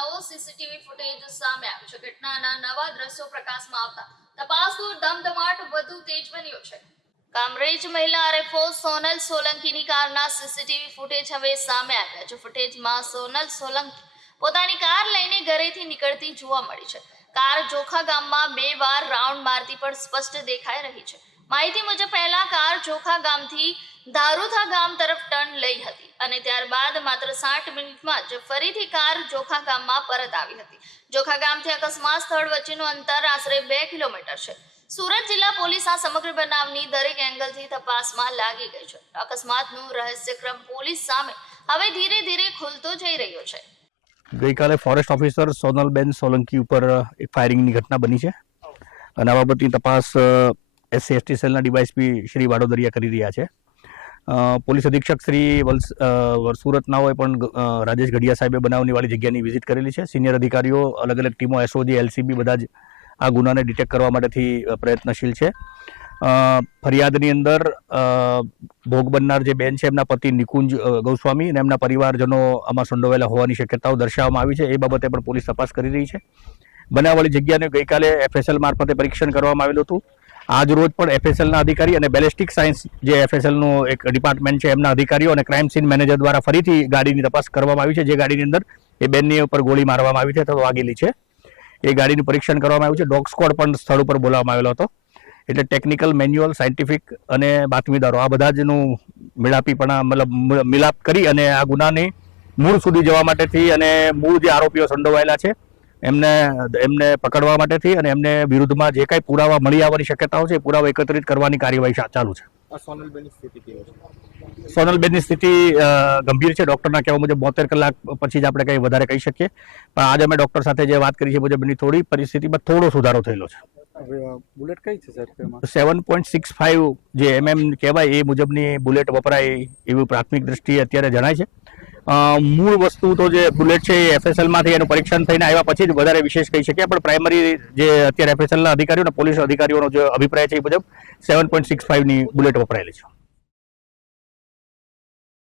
નવો CCTV footage સામે આવ્યો છે। ઘટનાના નવા દ્રશ્યો પ્રકાશમાં આવતા તપાસનો ધમધમાટ વધુ તેજ બન્યો છે। કામરેજ મહિલા આરએફઓ સોનલ સોલંકીની કારના સીસીટીવી ફૂટેજ હવે સામે આવ્યા છે। ફૂટેજમાં સોનલ સોલંકી પોતાની કાર લઈને ઘરેથી નીકળતી જોવા મળી છે। કાર જોખા ગામમાં 2 વાર રાઉન્ડ મારતી પણ સ્પષ્ટ દેખાઈ રહી છે। માહિતી મુજબ પહેલા કાર જોખા ગામથી ધારુથા ગામ તરફ ટર્ન લઈ હતી અને ત્યારબાદ માત્ર 60 મિનિટમાં જ ફરીથી કાર જોખા ગામમાં પરત આવી હતી। જોખા ગામથી અકસ્માત સ્થળ વચ્ચેનું અંતર આશરે 2 કિલોમીટર છે। સુરત જિલ્લા પોલીસ આ સમગ્ર બનાવની દરેક એંગલથી તપાસમાં લાગી ગઈ છે। અકસ્માતનું રહસ્યક્રમ પોલીસ સામે હવે ધીરે ધીરે ખુલતો જઈ રહ્યો છે। ગઈકાલે ફોરેસ્ટ ઓફિસર સોનલબેન સોલંકી ઉપર એક ફાયરિંગની ઘટના બની છે અને આ બાબતની તપાસ SC/ST સેલના ડીવાયએસપી શ્રી વાડોદરિયા કરી રહ્યા છે। પોલીસ અધિક્ષક શ્રી સુરતનાઓએ પણ રાજેશ ગઢિયા સાહેબે બનાવની વાળી જગ્યાની વિઝિટ કરેલી છે। સિનિયર અધિકારીઓ અલગ અલગ ટીમો SOG LCB બધા જ આ ગુનાને ડિટેક્ટ કરવા માટેથી પ્રયત્નશીલ છે। ફરિયાદની અંદર ભોગ બનનાર જે બેન છે એમના પતિ નિકુંજ ગોસ્વામી અને એમના પરિવારજનો આમાં સંડોવાયેલા હોવાની શક્યતાઓ દર્શાવવામાં આવી છે। એ બાબતે પણ પોલીસ તપાસ કરી રહી છે। બનાવવાળી જગ્યાને ગઈકાલે FSL મારફતે પરીક્ષણ કરવામાં આવેલું હતું। આજ રોજ પણ FSLના અધિકારી અને બેલેસ્ટિક સાયન્સ જે FSLનું એક ડિપાર્ટમેન્ટ છે એમના અધિકારીઓ અને ક્રાઇમ સીન મેનેજર દ્વારા ફરીથી ગાડીની તપાસ કરવામાં આવી છે। જે ગાડીની અંદર એ બેનની ઉપર ગોળી મારવામાં આવી છે અથવા વાગેલી છે એ ગાડીનું પરીક્ષણ કરવામાં આવ્યું છે। ડોગ સ્ક્વોડ પણ સ્થળ ઉપર બોલાવવામાં આવેલો હતો। એટલે ટેકનિકલ, મેન્યુઅલ, સાયન્ટિફિક અને બાતમીદારો આ બધા જનું મિલાપીપણા મતલબ મિલાપ કરી અને આ ગુનાની મૂળ સુધી જવા માટેથી અને મૂળ જે આરોપીઓ સંડોવાયેલા છે એમને પકડવા માટેથી અને એમને વિરુદ્ધમાં જે કાંઈ પુરાવા મળી આવવાની શક્યતાઓ છે એ પુરાવા એકત્રિત કરવાની કાર્યવાહી ચાલુ છે। સોનલબેનની સ્થિતિ કેવી છે? સોનલબેનની સ્થિતિ ગંભીર છે। ડૉક્ટરના કહેવા મુજબ 72 કલાક પછી જ આપણે કંઈ વધારે કહી શકીએ, પણ આજે અમે ડૉક્ટર સાથે જે વાત કરી છે મુજબ એની થોડી પરિસ્થિતિમાં થોડો સુધારો થયેલો છે। બુલેટ કઈ છે સાહેબ તેમાં? 7.65 જે કહેવાય એ મુજબની બુલેટ વપરાય એવું પ્રાથમિક દ્રષ્ટિએ અત્યારે જણાય છે। મૂળ વસ્તુ તો જે બુલેટ છે એ FSLમાંથી એનું પરીક્ષણ થઈને આવ્યા પછી જ વધારે વિશેષ કહી શકીએ, પણ પ્રાઇમરી જે અત્યારે FSLના અધિકારીઓ અને પોલીસ અધિકારીઓનો જે અભિપ્રાય છે એ મુજબ 7.65ની બુલેટ વપરાયેલી છે।